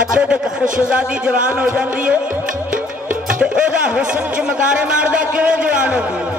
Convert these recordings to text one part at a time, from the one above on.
अच्छे दे घर शहजादी जवान हो जाती है ते ओदा हुस्न चमकारे मारदा किवें जवान हो गई।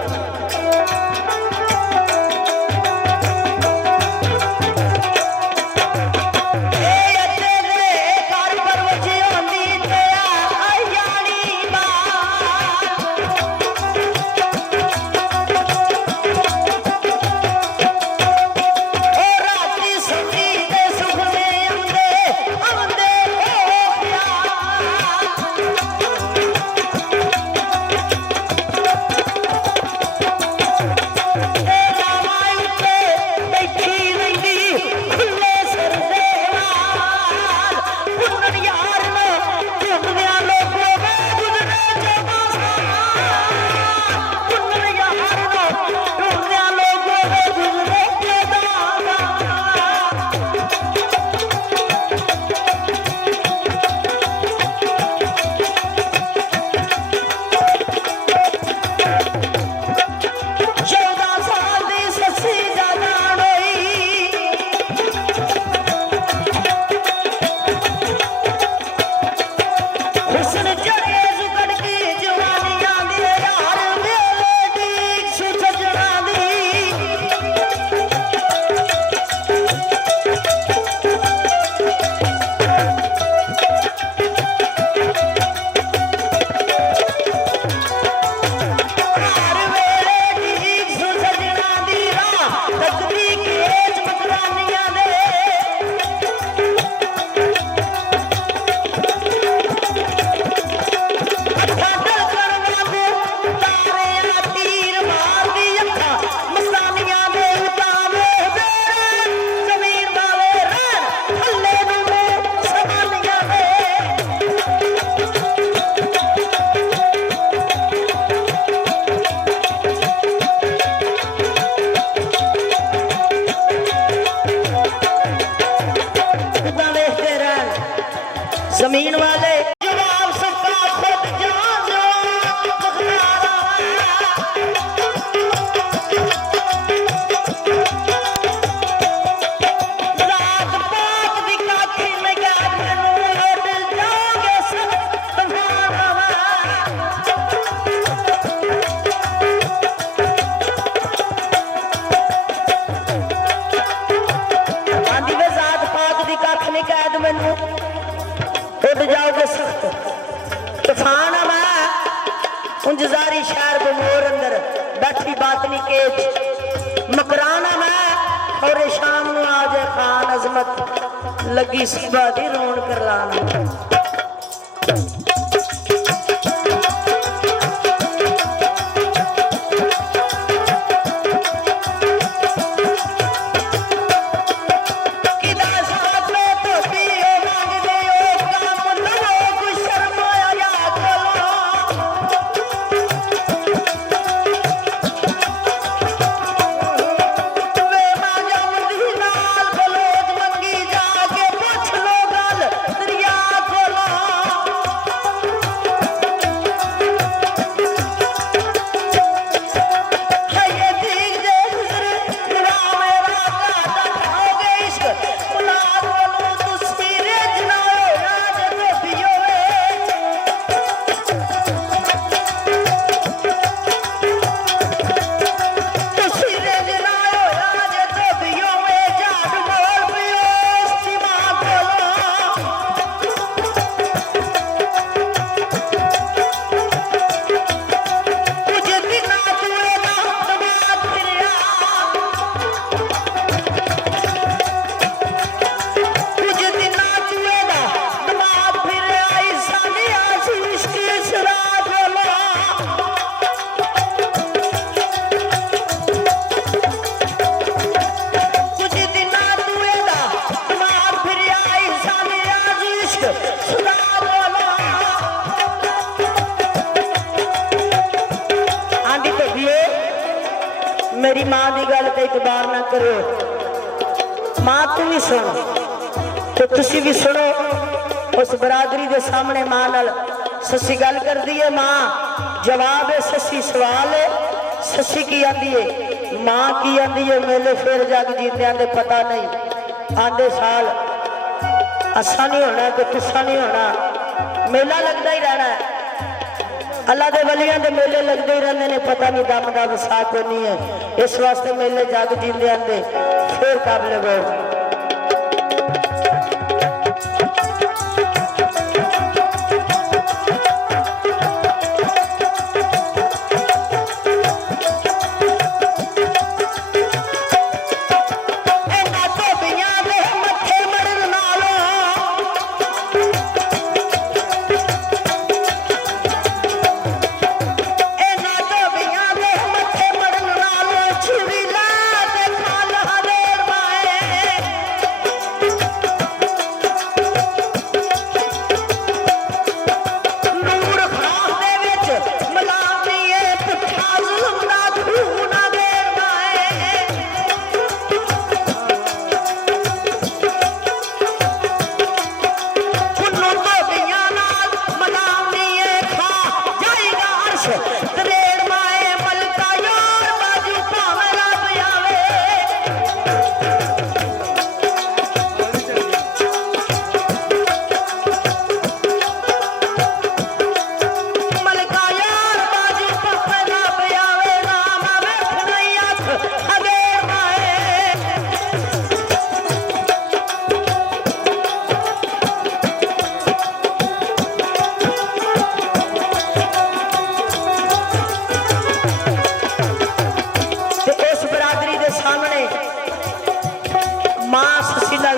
जमीन वाले जवाब सबका खुद जान रात पाक दी काठी में गैर मैनू दिल जाओगे सब तुम्हारा आंधी वे जात पाक दी काठ में कैद मैनू उड़ जाओगे सख्त तूफान मैं उंजारी शहर बमोर अंदर बैठी बातनी केज मकराना मैं और शाम ਨੂੰ आ जाए खान अजमत लगी सुबह दी रोन कर लाना मेरी मां की गल पे इतबार ना करो मां तू भी सुन तो तुसी भी सुनो उस बरादरी के सामने मां नाल ससी गल कर दी है मां जवाब है ससी सवाल है ससी की आंदी है मां की आंदी है मेले फिर जग जींदियां दे पता नहीं आंदे साल असा नहीं होना, कोई तुसा नहीं होना। मेला लगता ही रहना है। अल्लाह के वलियां दे मेले लगते ही रहते हैं। पता नहीं दम का वसा को नहीं है। इस वास्ते मेले जग जींदे आंदे फिर काबले गौर।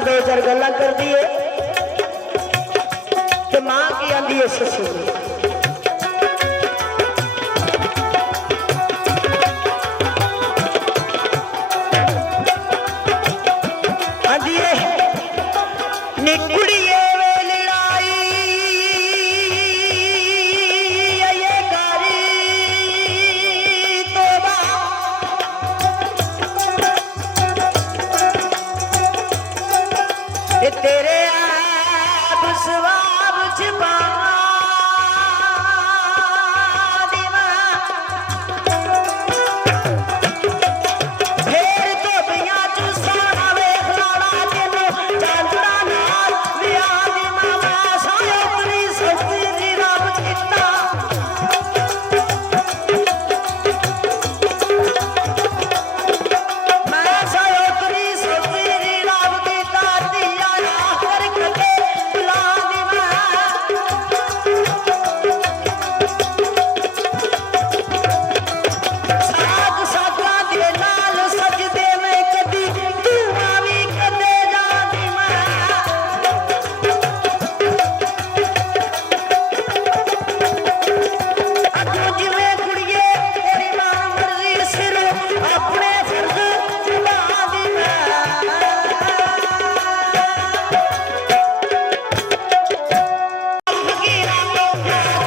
दो चार गल्लां कर दी है कि मां की आंदी है ससुर आंदी है निकुड़िए वे लड़ाई ये कारी तोबा तेरे आप सवाब छिपा